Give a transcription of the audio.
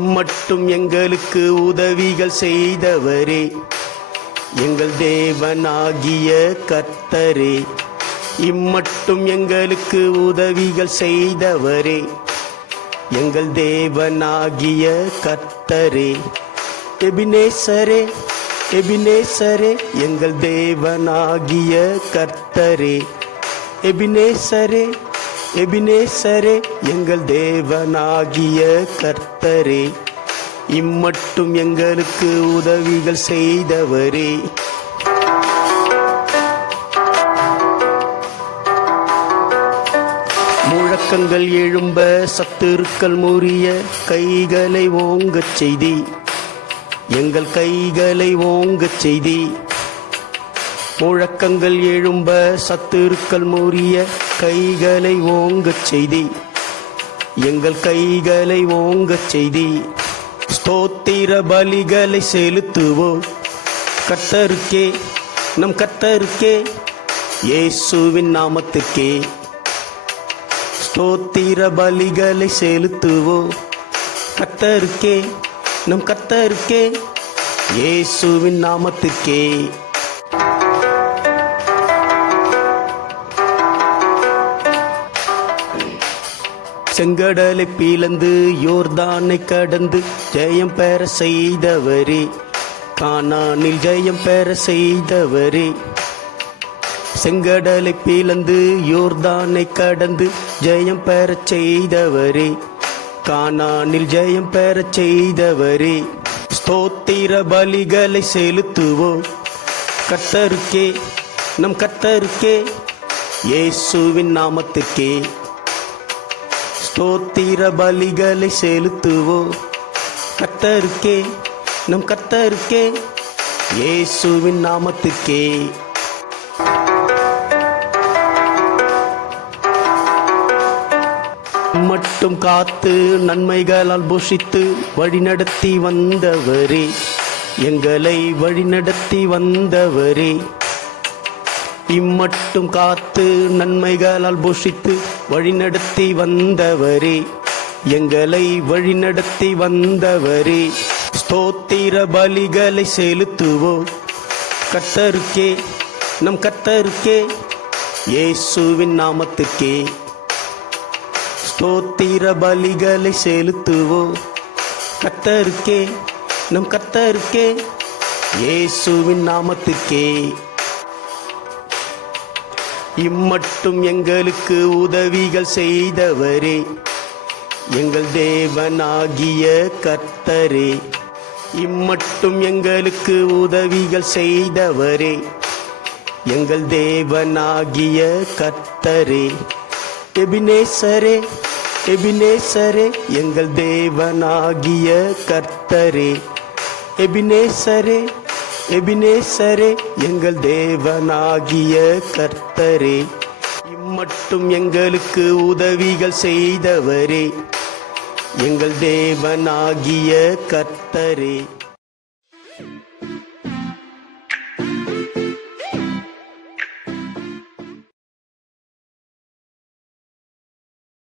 மட்டும் எங்களுக்கு உதவிகள் செய்தவரே. எங்கள் தேவனாகிய கர்த்தரே. இம்மட்டும் எங்களுக்கு உதவிகள் செய்தவரே. எங்கள் தேவனாகிய கர்த்தரே. எபினேசரே எபினேசரே எங்கள் தேவனாகிய கர்த்தரே. எபினேசரே எபினேசரே எங்கள் தேவனாகிய கர்த்தரே இம்மட்டும் எங்களுக்கு உதவிகள் செய்தவரே. முழக்கங்கள் எழும்ப சத்துருக்கள் முறிய கைகளை ஓங்கச் செய்தி. எங்கள் கைகளை ஓங்கச் செய்தி. முழக்கங்கள் எழும்ப சத்துருக்கள் முறிய கைகளை ஓங்கச் செய்தி. எங்கள் கைகளை ஓங்கச் செய்தி. ஸ்தோத்திர பலிகளை செலுத்துவோம். கத்தருக்கே நம் கத்தருக்கே இயேசுவின் நாமத்துக்கே ஸ்தோத்திர பலிகளை செலுத்துவோம். கத்தருக்கே நம் கத்தருக்கே இயேசுவின் நாமத்துக்கே செங்கடலை பீலந்து யோர்தானை கடந்து ஜெயம் பெற செய்தவரே. கானானில் ஜெயம் பெற செய்தவரே. செங்கடலை பீலந்து யோர்தானை கடந்து ஜெயம் பெற செய்தவரே. கானானில் ஜெயம் பெற செய்தவரே. ஸ்தோத்திர பலிகளை செலுத்துவோம். கத்தருக்கே நம் கத்தருக்கே இயேசுவின் நாமத்துக்கே ஸ்தோத்திர பலிகளை செலுத்துவோம். கத்தருக்கே நம் கத்தருக்கே இயேசுவின் நாமத்துக்கே மட்டும் காத்து நன்மைகளால் புஷித்து வழிநடத்தி வந்தவரே. எங்களை வழிநடத்தி வந்தவரே. இம்மட்டும் காத்து நன்மைகளால் புஷித்து வழிநடத்தி வந்தவரே. எங்களை வழிநடத்தி வந்தவரே. ஸ்தோத்திர பலிகளை செலுத்துவோம். கத்தருக்கே நம் கத்தருக்கே இயேசுவின் நாமத்துக்கே. ஸ்தோத்திர பலிகளை செலுத்துவோம். கத்தருக்கே நம் கத்தருக்கே இயேசுவின் நாமத்துக்கே. இம்மட்டும் எங்களுக்கு உதவிகள் செய்தவரே. எங்கள் தேவனாகிய கர்த்தரே. இம்மட்டும் எங்களுக்கு உதவிகள் செய்தவரே. எங்கள் தேவனாகிய கர்த்தரே. எபினேசரே எபினேசரே எங்கள் தேவனாகிய கர்த்தரே. எபினேசரே எபினேசரே எங்கள் தேவனாகிய கர்த்தரே இம்மட்டும் எங்களுக்கு உதவிகள் செய்தவரே எங்கள் தேவனாகிய கர்த்தரே.